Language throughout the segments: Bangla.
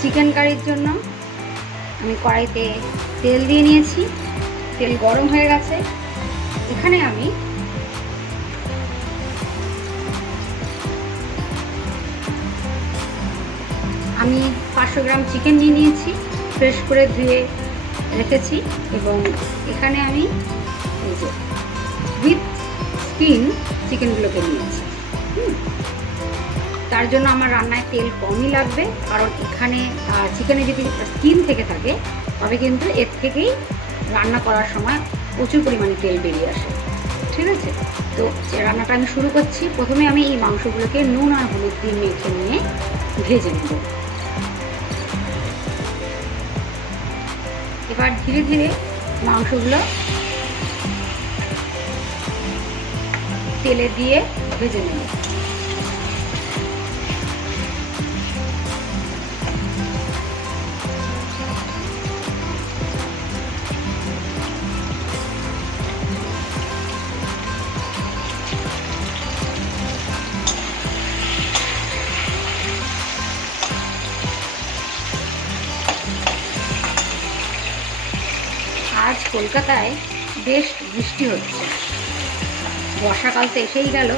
চিকেন কারির জন্য আমি কড়াইতে তেল দিয়ে নিয়েছি তেল গরম হয়ে গেছে এখানে আমি আমি পাঁচশো গ্রাম চিকেন নিয়ে নিয়েছি, ফ্রেশ করে ধুয়ে রেখেছি এবং এখানে আমি উইথ স্কিন চিকেনগুলোকে নিয়েছি। তার জন্য আমার রান্নায় তেল কমই লাগবে। কারণ এখানে চিকেনে যদি স্কিন থেকে থাকে, তবে কিন্তু এর থেকেই রান্না করার সময় প্রচুর পরিমাণে তেল বেরিয়ে আসে। ঠিক আছে? তো রান্নাটা আমি শুরু করছি। প্রথমে আমি এই মাংসগুলোকে নুন আর হলুদ দিয়ে মেখে নিয়ে ভেজে নেব। এবার ধীরে ধীরে মাংসগুলো তেলে দিয়ে ভেজে নেব। আজ কলকাতায় বেশ বৃষ্টি হচ্ছে। বর্ষাকাল তো এসেই গেল।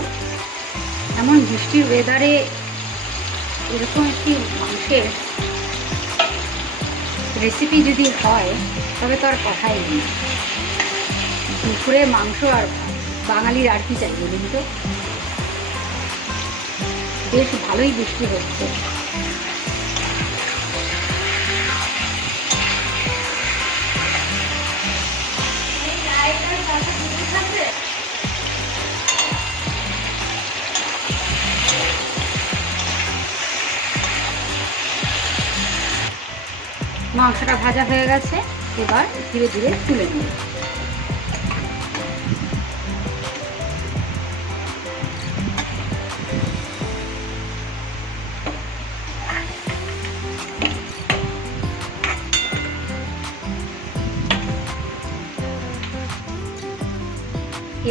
এমন বৃষ্টির ওয়েদারে এরকম একটি মাংসের রেসিপি যদি হয়, তবে তো আর কথাই নেই। দুপুরে মাংস আর বাঙালির আর কি চাই বলুন তো? বেশ ভালোই বৃষ্টি হচ্ছে। মাংসটা ভাজা হয়ে গেছে এবার ধীরে ধীরে তুলে নিই।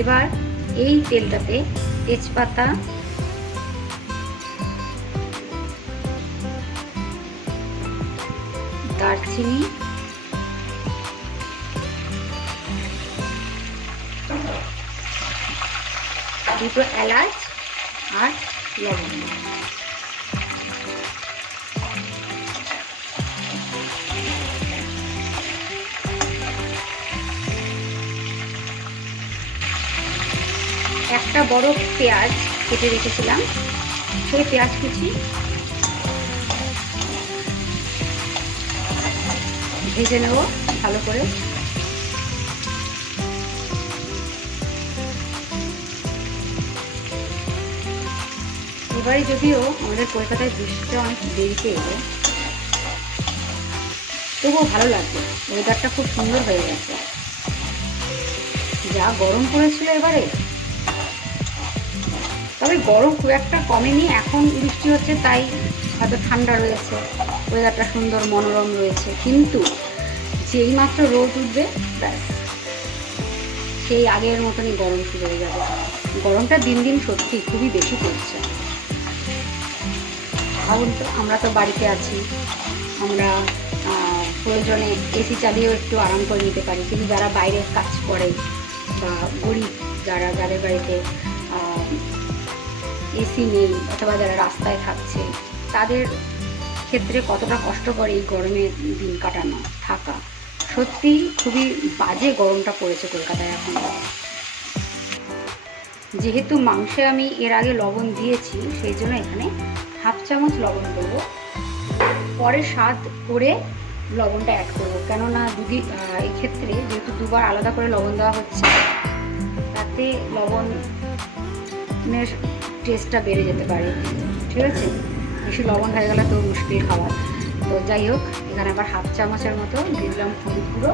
এবার এই তেলটাতে তেজপাতা দারচিনি। দুটো এলাচ আর লবঙ্গ একটা বড় পেঁয়াজ কেটে রেখেছিলাম। সেই পেঁয়াজ কুচি ভেজে নেব, ভালো করে। এবারে যদিও আমাদের কলকাতায় বৃষ্টিটা অনেক দেরিতে এলো তবুও ভালো লাগবে। ওয়েদারটা খুব সুন্দর হয়ে গেছে। যা গরম পড়েছিল এবারে। তবে গরম খুব একটা কমেনি, এখন বৃষ্টি হচ্ছে, তাই হয়তো ঠান্ডা রয়েছে ওয়েদারটা সুন্দর, মনোরম রয়েছে। কিন্তু যেই মাত্র রোদ উঠবে, ব্যাস। সেই আগের মতনই গরম শুরু হয়ে যাবে। গরমটা দিন দিন সত্যি খুবই বেশি পড়ছে। ভাবুন তো, আমরা তো বাড়িতে আছি। আমরা প্রয়োজনে এসি চালিয়েও একটু আরাম করে নিতে পারি। কিন্তু যারা বাইরে কাজ করে বা গরিব, যারা যাদের বাড়িতে এসি নেই অথবা যারা রাস্তায় থাকছে, তাদের ক্ষেত্রে কতটা কষ্ট করে এই গরমে দিন কাটানো, থাকা। সত্যি খুবই বাজে গরমটা পড়েছে কলকাতায় এখন। যেহেতু মাংসে আমি এর আগে লবণ দিয়েছি সেই জন্য এখানে হাফ চামচ লবণ দেবো। পরে স্বাদ করে লবণটা অ্যাড করব। কেননা দুদি আহ, এই ক্ষেত্রে যেহেতু দুবার আলাদা করে লবণ দেওয়া হচ্ছে তাতে লবণের টেস্টটা বেড়ে যেতে পারে। ঠিক আছে? বেশি লবণ হয়ে গেলে তো মুশকিল খাবার। তো যাই হোক, এখানে আবার হাফ চামচের মতো দিলাম হলুদ গুঁড়ো।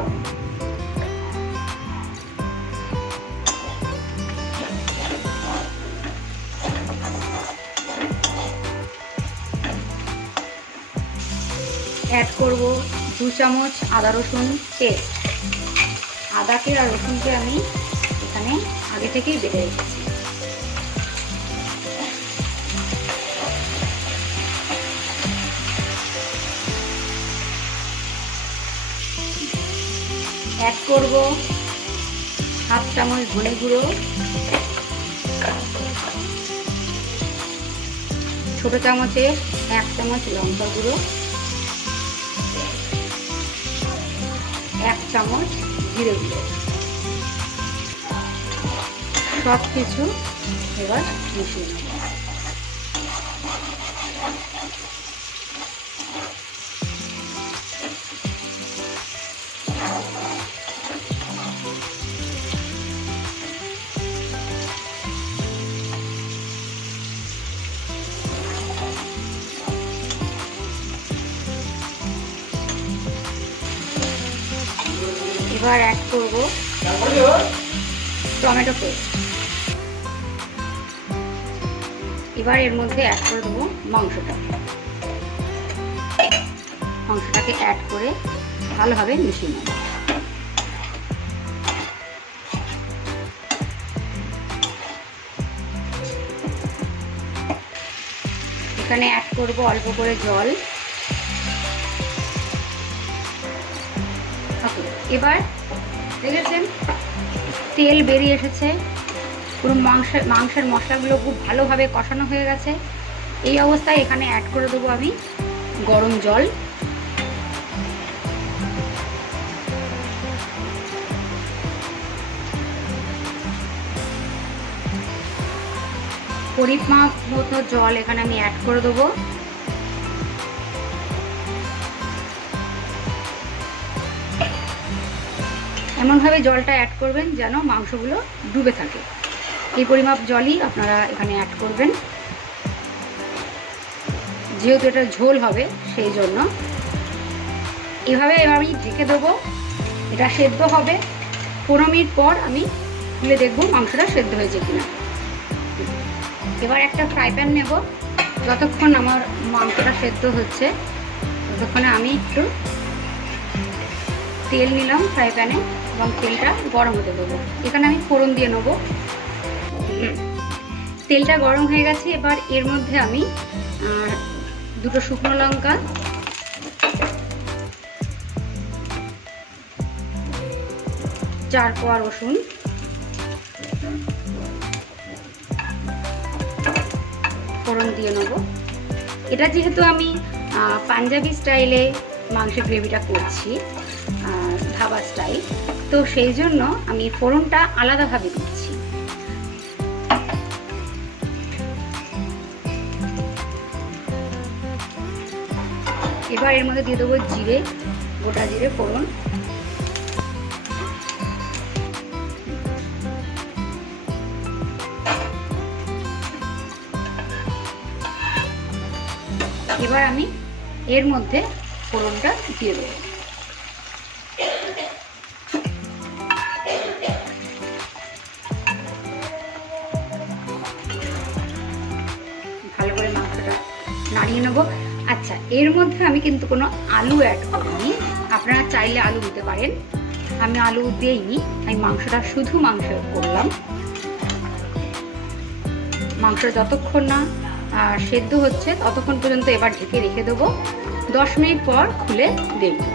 অ্যাড করব দু চামচ আদা রসুন পেস্ট। আদাকে আর রসুনকে আমি এখানে আগে থেকেই বেটে রেখেছি। অ্যাড করব। হাফ চামচ ধনে গুঁড়ো। ছোট চামচে এক চামচ লঙ্কা গুঁড়ো। এক চামচ জিরে গুঁড়ো। সব কিছু এবার মিশিয়ে নেব। এবার অ্যাড করব টমেটো পেস্ট এবার এর মধ্যে অ্যাড করে দেবো মাংসটা। মাংসটাকে অ্যাড করে ভালোভাবে মিশিয়ে নেব। এখানে অ্যাড করব অল্প করে জল। ওকে এবার দেখেছেন, তেল বেরিয়ে এসেছে। পুরো মাংসের মাংসের মশলাগুলো খুব ভালোভাবে কষানো হয়ে গেছে। এই অবস্থায় এখানে অ্যাড করে দেবো আমি গরম জল। পরিমাপ মতো জল এখানে আমি অ্যাড করে দেবো। এমনভাবে জলটা অ্যাড করবেন যেন মাংসগুলো ডুবে থাকে। এই পরিমাপ জলই আপনারা এখানে অ্যাড করবেন। যেহেতু এটা ঝোল হবে, সেই জন্য। এভাবে আমি ঢেকে দেবো। এটা সেদ্ধ হবে। পনেরো মিনিট পর আমি খুলে দেখব মাংসটা সেদ্ধ হয়েছে কিনা। এবার একটা ফ্রাই প্যান নেব। যতক্ষণ আমার মাংসটা সেদ্ধ হচ্ছে, ততক্ষণে আমি একটু তেল নিলাম ফ্রাই প্যানে এবং তেলটা গরম হতে দেবো। এখানে আমি ফোড়ন দিয়ে নেব। তেলটা গরম হয়ে গেছে, এবার এর মধ্যে আমি দুটো শুকনো লঙ্কা, চার কোয়া রসুন, ফোড়ন দিয়ে নেব। এটা যেহেতু আমি পাঞ্জাবি স্টাইলে মাংসের গ্রেভিটা করছি ধাবা স্টাইল তো সেই জন্য আমি ফোড়নটা আলাদাভাবে দিচ্ছি। এবার এর মধ্যে দিয়ে দেবো জিরে, গোটা জিরে ফোড়ন। এবার আমি এর মধ্যে ফোড়নটা দিয়ে দেবো। নাড়িয়ে নেব। আচ্ছা এর মধ্যে আমি কিন্তু কোনো আলু অ্যাড করিনি। আপনারা চাইলে আলু দিতে পারেন। আমি আলু দিইনি, আমি মাংসটা শুধু মাংস করলাম। মাংস যতক্ষণ না সেদ্ধ হচ্ছে, ততক্ষণ পর্যন্ত এবার ঢেকে রেখে দেবো। দশ মিনিট পর খুলে দেখব।